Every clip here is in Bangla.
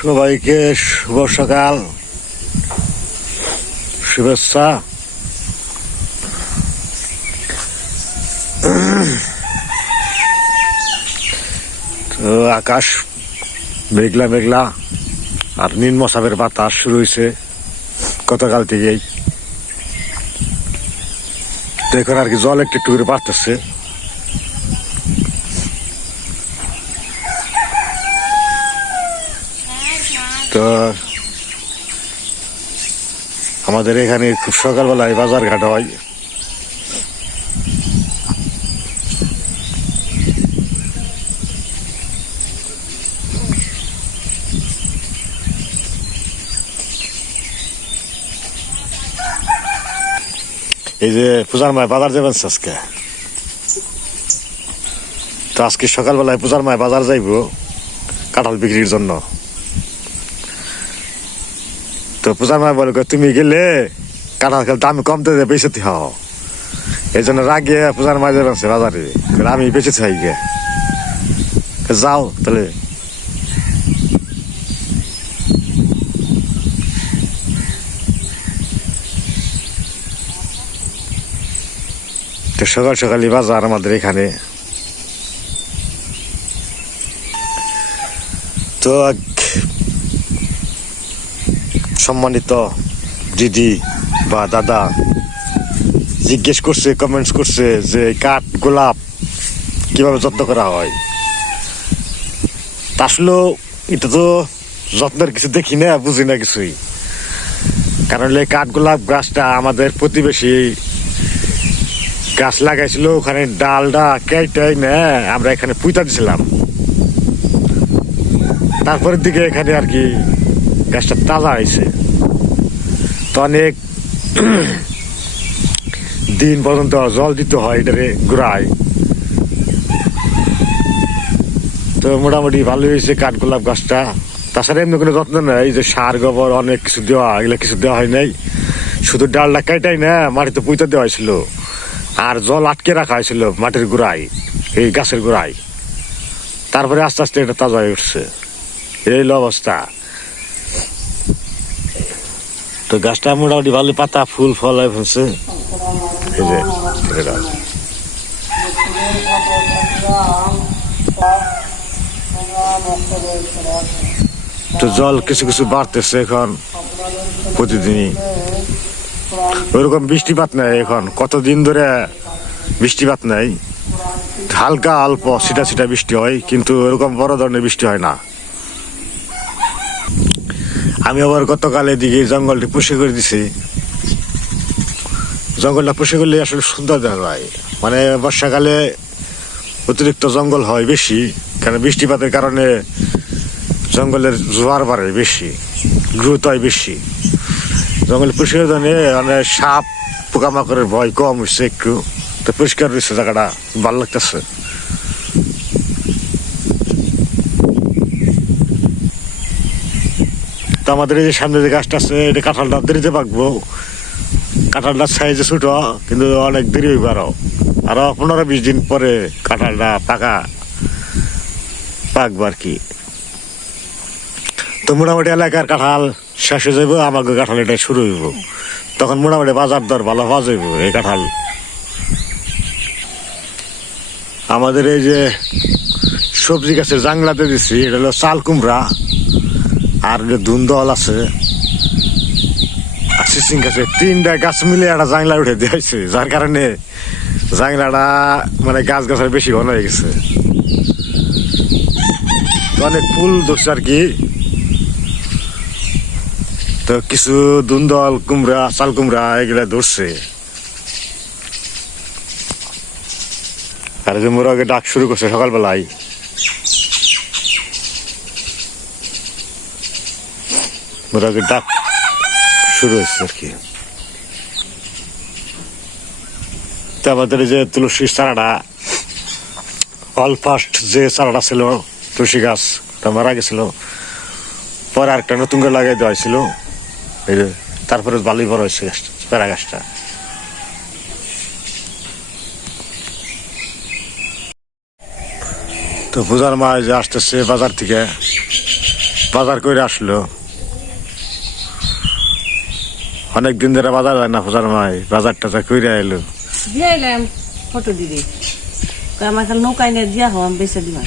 সবাইকে শুভ সকাল। শুভেচ্ছা। তো আকাশ মেঘলা মেঘলা আর মশাবের বাতাস শুরু হয়েছে গতকাল থেকেই। দেখুন আর কি জল একটু একটু বাড়তেছে। তো আমাদের এখানে খুব সকালবেলায় বাজার ঘাট হয়। এই যে পূজার মায় বাজার যাবেন আজকে? তো আজকে সকালবেলায় পূজার মায় বাজার যাইব কাঁঠাল বিক্রির জন্য। তো পূজার মায় বলে তুমি গেলে কাঁঠাল খেলে দাম কমতে দেবে বেঁচেতে হও। এই জন্য রাগে পূজার মায় যাবেন বাজারে আমি বেঁচেছি হাই গে। যাও তাহলে। তো সকাল সকালই বাজার আমাদের এখানে। তো সম্মানিত দিদি বা দাদা জিজ্ঞেস করছে কমেন্টস করছে যে কাঠ, গোলাপ কীভাবে যত্ন করা হয়। তা আসলেও এটা তো যত্নের কিছু দেখি না, বুঝি না কিছুই। কারণ এই কাঠ, গোলাপ গাছটা আমাদের প্রতিবেশী গাছ লাগাইছিল, ওখানে ডালটা কেটাই না আমরা এখানে পুঁতা দিছিলাম। তারপরের দিকে এখানে আর কি গাছটা তাজা হয়েছে। তো অনেক দিন পর্যন্ত জল দিতে হয় এটারে গোড়ায়। তো মোটামুটি ভালো হয়েছে কাঠগোলাপ গাছটা। তাছাড়া এমনি কোনো যত্ন নেই যে সার, গোবর, অনেক কিছু দেওয়া, এগুলো কিছু দেওয়া হয় নাই। শুধু ডালটা কেটাই না, মাটিতে পুঁতে দেওয়া হয়েছিল। আর জল আটকে রাখা হয়েছিল মাটির গোড়ায়, এই গাছের গোড়ায়। তারপরে আস্তে আস্তে এটা তাজা হয়ে উঠছে। এই অবস্থা। তো গাছটা মোটামুটি ভালো পাতা, ফুল, ফল হয়ে এই তো জল কিছু কিছু বাড়তেছে এখন প্রতিদিনই। ওইরকম বৃষ্টিপাত নেই এখন। কতদিন ধরে বৃষ্টিপাত নেই। হালকা, অল্প সিটা ছিটা বৃষ্টি হয়, কিন্তু এরকম বড় ধরনের বৃষ্টি হয় না। আমি আবার গতকাল এদিকে জঙ্গলটি পুষে করে দিছি। জঙ্গলটা পুষে করলে আসলে সুন্দর দেখা যায় মানে বর্ষাকালে অতিরিক্ত জঙ্গল হয় বেশি কারণ বৃষ্টিপাতের কারণে জঙ্গলের জোয়ার বাড়ে বেশি, গ্রোথ হয় বেশি। জঙ্গল পরিষ্কার জানে মানে সাপ, পোকামাকড়ের ভয় কম হচ্ছে একটু। তো পরিষ্কার রয়েছে জায়গাটা, ভালো লাগতেছে। আমাদের এই যে সামনে যে গাছটা আছে, এটা কাঁঠালটা দেরিতে পাকবো। কাঁঠালটা সাইজে ছোট, কিন্তু অনেক দেরি হইব আরও। আরও পনেরো বিশ দিন পরে কাঁঠালটা পাকা, পাকবো আর কি তো মোটামুটি এলাকার কাঁঠাল শেষ হয়ে যাব আমাকে কাঁঠাল এটা শুরু হইব। তখন মোটামুটি বাজার দর ভালো পাওয়া যাইব এই কাঁঠাল। আমাদের এই যে সবজি গাছের জাংলাতে দিছি, এটা হলো চাল কুমড়া। আর ধুন্দল আছে। আর সিসিং গাছে তিনটা গাছ মিলে একটা জাংলা উঠে দিয়েছে যার কারণে জাংলাটা মানে গাছ গাছের বেশি ঘন হয়ে গেছে। অনেক ফুল ধরছে আর কি। তো কিছু দুন্দল, কুমড়া, চাল কুমড়া এগুলা ধরছে। আর যে মোরাকে ডাক শুরু করছে সকালবেলায়। মোরাকে ডাক শুরু হয়েছে আর কি। আমাদের যে তুলসীর চারাটা অল ফার্স্ট যে চারাটা ছিল, তুলসী গাছ, ওটা মারা গেছিল। পরে আরেকটা নতুন করে লাগাই দেওয়া হয়েছিল। এই যে তারপরে বালি বড় হয়েছে গাছটা প্যারা গাছটা। তো পূজার মা যে আসতেছে বাজার থেকে, বাজার করে আসলো। অনেক দিন ধরে বাজার যায় না পূজার মাই বাজার টাজার করে এলো দিয়ে এলাম ফটো দিদি আমার নৌকায় নিয়ে দিয়া হওয়াম বেঁচে দিবা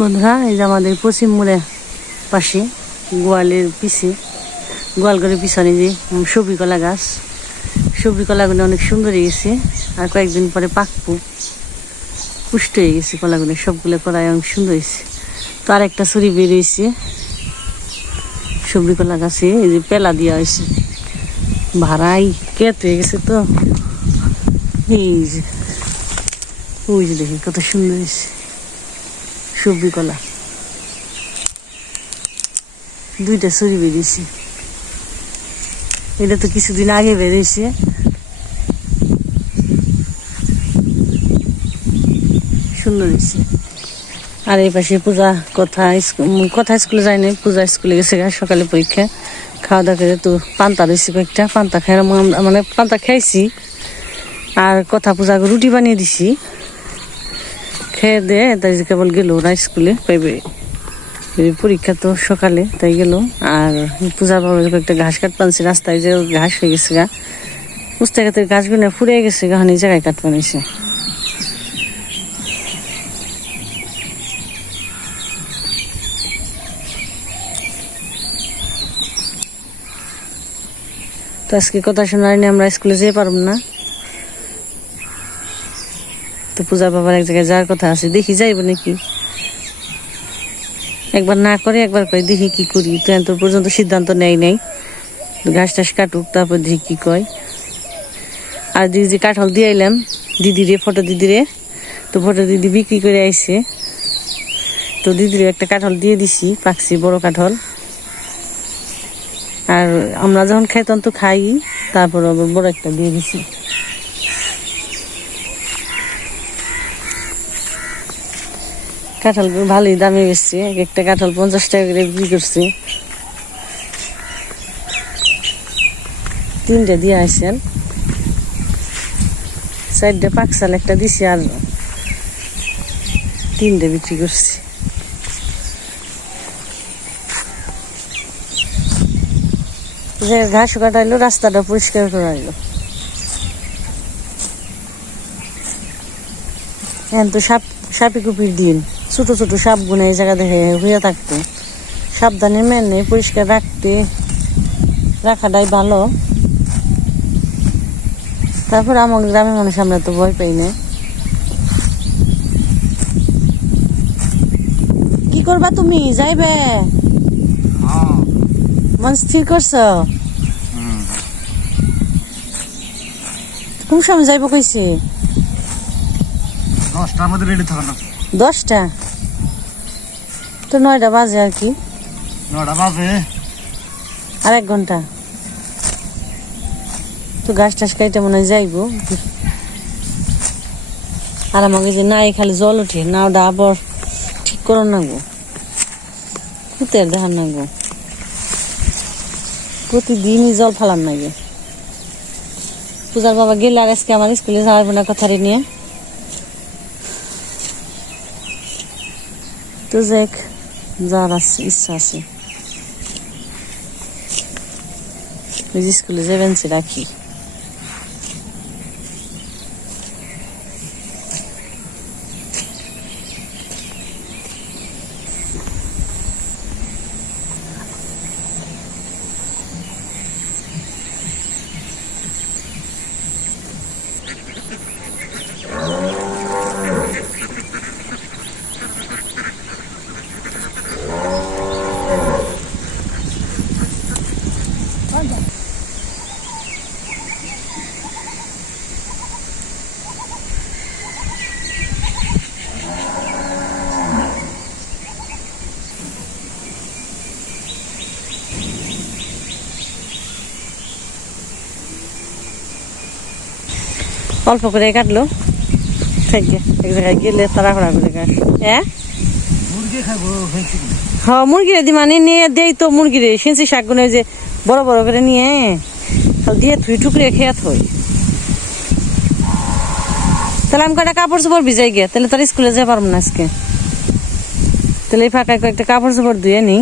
বন্ধুরা, এই যে আমাদের পশ্চিম পাশে গোয়ালের পিছে গোয়ালঘরের পিছনে যে সবজি কলা গাছ। সবজি কলাগুলো অনেক সুন্দর হয়ে গেছে, আর কয়েকদিন পরে পাকবো। পুষ্ট হয়ে গেছে কলাগুলো, সবগুলো কলাই অনেক সুন্দর হয়েছে। তো আর একটা ছড়ি বেরিয়েছে সবজি কলা গাছে, এই যে পেলা দেওয়া হয়েছে। ভাড়াই কেত হয়ে গেছে তো। এই যে, ওই যে দেখি কত সুন্দর হয়েছে। সবজি কলা। দুইটা ছড়ি বেরিয়েছে। এটা তো কিছুদিন আগে বেরিয়েছে। সুন্দর হয়েছে। আর এই পাশে পূজা কথা কথা স্কুলে যায় নাই, পূজা স্কুলে গেছে সকালে পরীক্ষা। খাওয়া দাওয়া করে তো পান্তা রয়েছে কয়েকটা। পান্তা খাই মানে পান্তা খাইছি। আর কথা পূজা রুটি বানিয়ে দিছি। খেয়ে দে তাই কেবল গেল ওরা স্কুলে পরীক্ষা তো সকালে, তাই গেল। আর পূজা বাবা একটা ঘাস কাট পানছি, রাস্তায় যে ঘাস হয়ে গেছে গা পুস্তে গাছের গাছগুলো ফুরে গেছে গা হানি জায়গায় কাট বানিয়েছে। তো আজকে কথা শোনার আমরা স্কুলে যেতে পারব না। তো পূজা বাবার এক জায়গায় যাওয়ার কথা আছে, দেখি যাইব নাকি? একবার না করে একবার কয়, দেখি কি করি। তো এত পর্যন্ত সিদ্ধান্ত নেই নাই। ঘাস টাস কাটুক, তারপর দেখি কি কয়। আর দিদি যে কাঁঠাল দিয়ে আইলাম, দিদিরে, ফটো দিদিরে, তো ফটো দিদি বিক্রি করে আইসে তো দিদিরে একটা কাঁঠাল দিয়ে দিছি, পাকছি বড় কাঁঠাল। আর আমরা যখন খাই তখন তো খাই, তারপর আবার বড় একটা দিয়ে দিছি। কাঁঠাল ভালোই দামে বেশি। এক একটা কাঁঠাল পঞ্চাশ টাকা করে বিক্রি করছি। তিনটে দিয়ে আসেন চারটে পাকশাল একটা দিছি আর তিনটে বিক্রি করছি। যে ঘাস কাটাইলো, রাস্তাটা পরিষ্কার করা এলো এখন তো সাপ সাপি কুপির দিন। ছোট ছোট সাপ গুনে এই জায়গা দেখে হইয়া থাকতো। সাবধানে মেনে পরিষ্কার রাখতে রাখাটাই ভালো। তারপর আমার গ্রামের মানুষ আমরা তো ভয় পাই না। কি করবা তুমি? যাইবে? মন স্থির করছ? কোন সময় যাইব কইছে? দশটার মধ্যে রেডি থাকো দশটা? তো নয়টা বাজে আর কি। নটা বাজে? আর এক ঘণ্টা। তো গাছ টাছ কাইতে মনে হয় যাইবো। আর আমাকে যে নাই খালি জল উঠে নাওটা আবার ঠিক করো না গো কুতের দেখান না গো প্রতিদিনই জল ফালান না গে পূজার বাবা গেলে আর আজকে আমার স্কুলে যাওয়ার না কথারে নিয়ে। তো যাক যাওয়ার ইচ্ছা আছে স্কুলে যাবেন সে রাখি অল্প করে কাটলো। এক গেলে হ্যাঁ মানে নিয়ে যে নিয়ে আমি তার স্কুলে যেতে পারব না আজকে। তাহলে এই ফাঁকায় কয়েকটা কাপড় চোপড় ধুয়ে নিই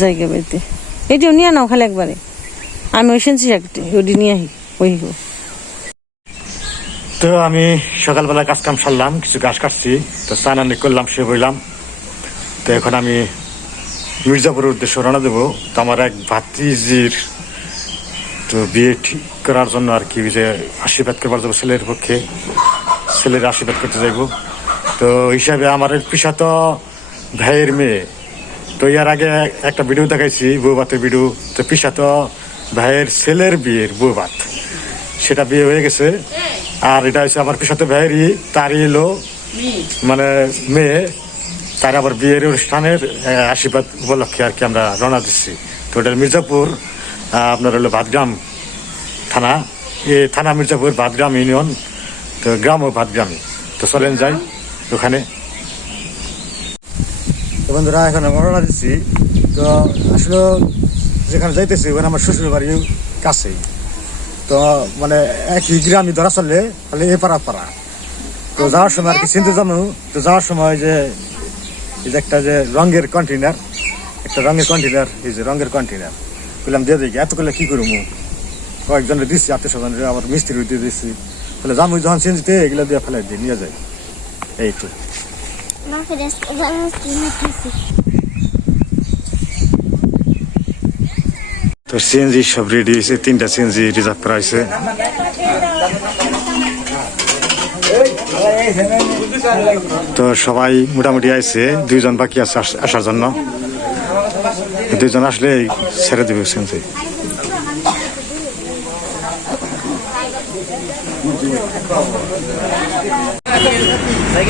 যাই গে বাড়িতে। এটিও নিয়ে নাও খালি একবারে। আমি ওই সেন্সি শাকটি, ওটি নিয়ে আহি তো আমি সকালবেলা কাজ কাম সারলাম, কিছু গাছ কাটছি, তো স্নানানি করলাম সে বইলাম তো এখন আমি মির্জাপুরের উদ্দেশ্যে রওনা দেবো। তো আমার এক ভাতিজির তো বিয়ে ঠিক করার জন্য আর কি, যে আশীর্বাদ করবার যাব ছেলের পক্ষে, ছেলের আশীর্বাদ করতে যাইব তো হিসাবে আমার পিসা তো ভাইয়ের মেয়ে। তো ইয়ার আগে একটা ভিডিও দেখাইছি, বউবাতের ভিডিও। তো পিসা তো ভাইয়ের ছেলের বিয়ের বউবাত। সেটা বিয়ে হয়ে গেছে। আর এটা হচ্ছে আমার পিসাতে ভাইয়েরই তারই এলো মানে মেয়ে। তার আবার বিয়ের অনুষ্ঠানের আশীর্বাদ উপলক্ষে আর কি আমরা রওনা দিচ্ছি। তো এটা মির্জাপুর আপনার হলো ভাতগ্রাম থানা। এ থানা মির্জাপুর ভাতগ্রাম ইউনিয়ন তো গ্রাম ও ভাতগ্রামে তো চলেন যাই ওখানে। তো বন্ধুরা এখন রওনা দিচ্ছি। তো আসলে যেখানে যাইতেছি ওখানে আমার শ্বশুর বাড়িও কাছেই। তো মানে একই গ্রামই ধরা চললে তাহলে এ পাড়া পাড়া। তো যাওয়ার সময় আর কি চিনতে জানো তো যাওয়ার সময় যে এই যে একটা যে রঙের কন্টেনার একটা রঙের কন্টেনার এই যে রঙের কন্টেনার বললাম দিয়ে দেখি এত করলে কি করব কয়েকজনের দিচ্ছি আত্মীয় স্বজনের আবার মিস্ত্রি দিয়ে দিচ্ছি বলে জামু যখন চিনতে এগুলো দিয়ে ফেলে দিয়ে নিয়ে যাই। এই তো। তো সিএনজি সব রেডি হয়েছে, তিনটা সিএনজি রিজার্ভ করা হয়েছে। তো সবাই মোটামুটি আইছে, দুইজন বাকি আছে আস- আসার জন্য। দুইজন আসলে ছেড়ে দেবে সিএনজি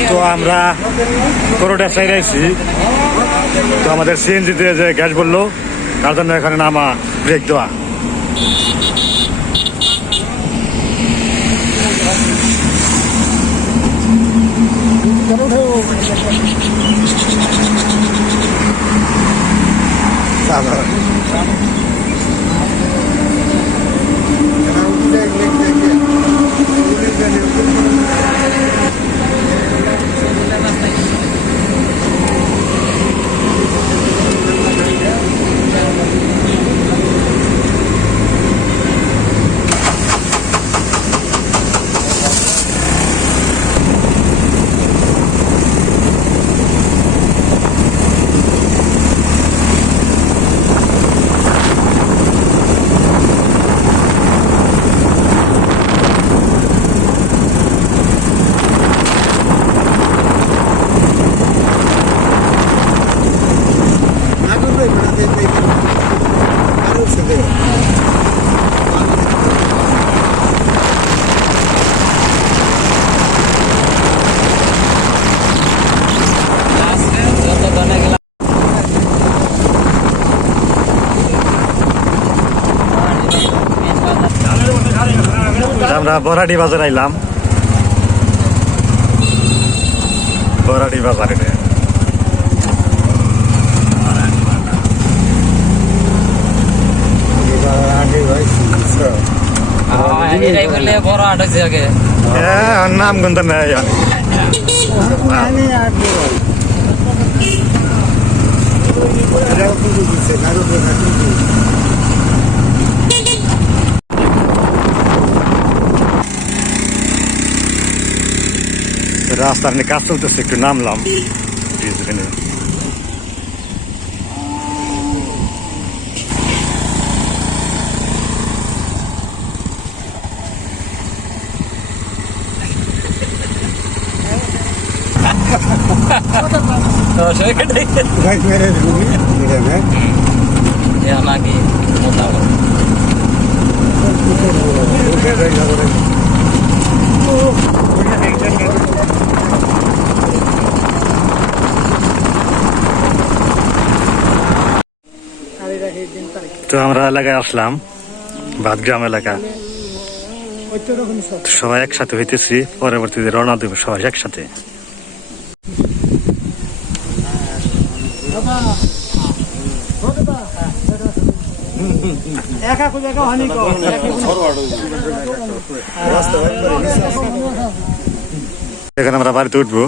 তো আমরা করোটা সাইড আইছি। তো আমাদের সিএনজিতে যে গ্যাস বলল তার জন্য এখানে নামা ব্রেক দেওয়া আমরা বরাডি বাজার আইলাম। বরাডি বাজারে। এটাই বললে বড় হাট হয়েছে আগে হ্যাঁ নাম কিন্তু নেই রাস্তার নিয়ে কাজ চলতেছে একটু নামলাম এখানে তো সেটাই নাকি মোটামুটি তো আমরা এলাকায় আসলাম ভাতগ্রাম এলাকা। সবাই একসাথে হইতেছি, পরবর্তীতে রওনা দেবো সবাই একসাথে। এখানে আমরা বাড়িতে উঠবো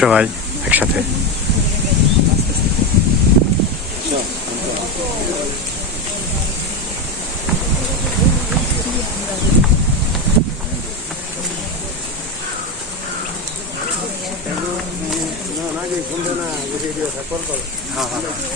সবাই একসাথে।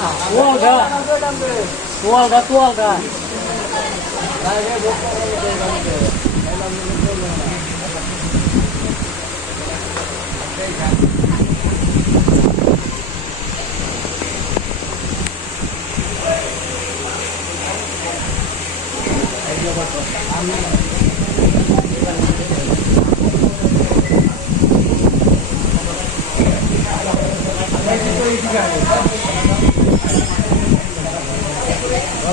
tuwalga. Tuwalga, tuwalga.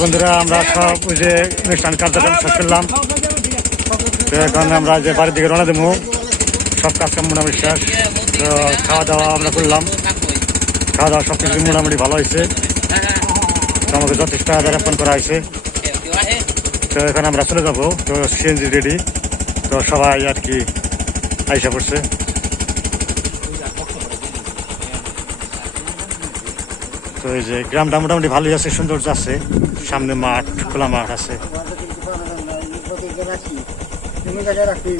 বন্ধুরা, আমরা সব ওই যে অনুষ্ঠান কার্যক্রম শেষ করলাম। তো এখন আমরা যে বাড়ির দিকে রওনা দেবো, সব কাজ কাম মোটামুটি শেষ। তো খাওয়া দাওয়া আমরা করলাম। খাওয়া দাওয়া সব কিছু মোটামুটি ভালো হয়েছে। তো আমাকে যথেষ্ট আদার আপন করা হয়েছে। তো এখন আমরা চলে যাব। তো সিএনজি রেডি তো সবাই আর কি আইসা পড়ছে। তো এই যে গ্রামটা মোটামুটি ভালোই আছে, সৌন্দর্য আছে। সামনে মাঠ, খোলা মাঠ আছে। রাখি